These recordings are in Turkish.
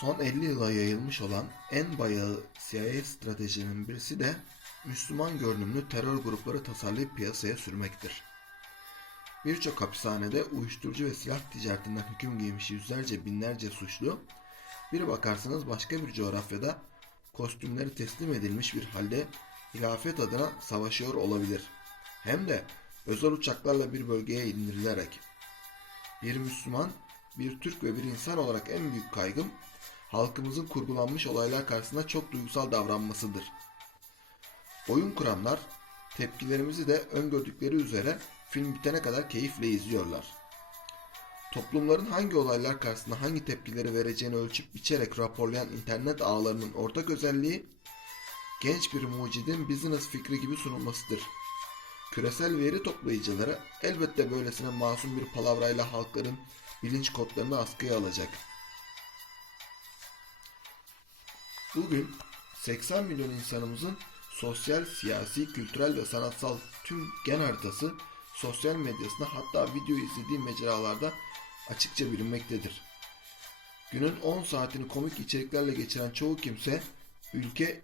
Son 50 yıla yayılmış olan en bayağı CIA stratejinin birisi de Müslüman görünümlü terör grupları tasarlayıp piyasaya sürmektir. Birçok hapishanede uyuşturucu ve silah ticaretinden hüküm giymiş yüzlerce binlerce suçlu, bir bakarsınız başka bir coğrafyada kostümleri teslim edilmiş bir halde hilafet adına savaşıyor olabilir. Hem de özel uçaklarla bir bölgeye indirilerek. Bir Müslüman, bir Türk ve bir insan olarak en büyük kaygım halkımızın kurgulanmış olaylar karşısında çok duygusal davranmasıdır. Oyun kuranlar tepkilerimizi de öngördükleri üzere film bitene kadar keyifle izliyorlar. Toplumların hangi olaylar karşısında hangi tepkileri vereceğini ölçüp biçerek raporlayan internet ağlarının ortak özelliği genç bir mucidin business fikri gibi sunulmasıdır. Küresel veri toplayıcıları elbette böylesine masum bir palavrayla halkların bilinç kodlarını askıya alacak. Bugün 80 milyon insanımızın sosyal, siyasi, kültürel ve sanatsal tüm gen haritası sosyal medyasında hatta video izlediği mecralarda açıkça bilinmektedir. Günün 10 saatini komik içeriklerle geçiren çoğu kimse ülke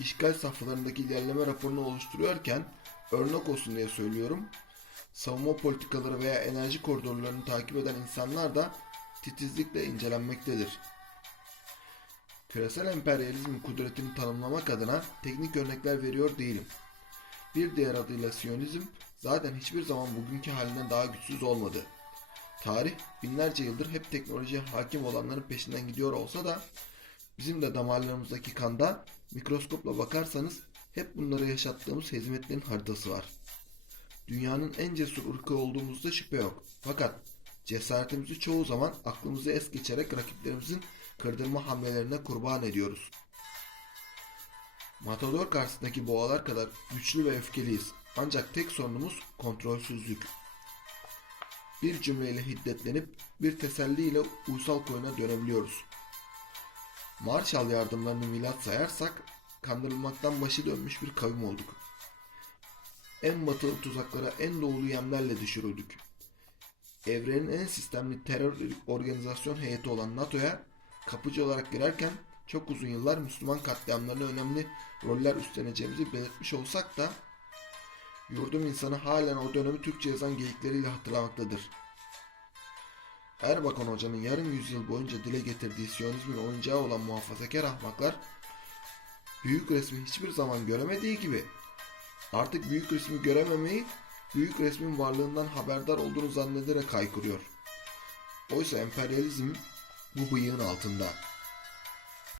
işgal safhalarındaki ilerleme raporunu oluşturuyorken örnek olsun diye söylüyorum. Savunma politikaları veya enerji koridorlarını takip eden insanlar da titizlikle incelenmektedir. Küresel emperyalizmin kudretini tanımlamak adına teknik örnekler veriyor değilim. Bir diğer adıyla Siyonizm zaten hiçbir zaman bugünkü halinden daha güçsüz olmadı. Tarih binlerce yıldır hep teknolojiye hakim olanların peşinden gidiyor olsa da bizim de damarlarımızdaki kanda mikroskopla bakarsanız hep bunları yaşattığımız hizmetlerin haritası var. Dünyanın en cesur ırkı olduğumuzda şüphe yok. Fakat cesaretimizi çoğu zaman aklımızı es geçerek rakiplerimizin kırdırma hamlelerine kurban ediyoruz. Matador karşısındaki boğalar kadar güçlü ve öfkeliyiz. Ancak tek sorunumuz kontrolsüzlük. Bir cümleyle hiddetlenip bir teselliyle uysal koyuna dönebiliyoruz. Marshall yardımlarını milat sayarsak kandırılmaktan başı dönmüş bir kavim olduk. En batılı tuzaklara en doğulu yemlerle düşürüldük. Evrenin en sistemli terör organizasyon heyeti olan NATO'ya kapıcı olarak girerken çok uzun yıllar Müslüman katliamlarına önemli roller üstleneceğimizi belirtmiş olsak da yurdum insanı halen o dönemi Türkçe yazan geyikleriyle hatırlamaktadır. Erbakan Hoca'nın yarım yüzyıl boyunca dile getirdiği Siyonizmin oyuncağı olan muhafazakar ahmaklar büyük resmi hiçbir zaman göremediği gibi artık büyük resmi görememeyi büyük resmin varlığından haberdar olduğunu zannederek haykırıyor. Oysa emperyalizm bu bıyığın altında.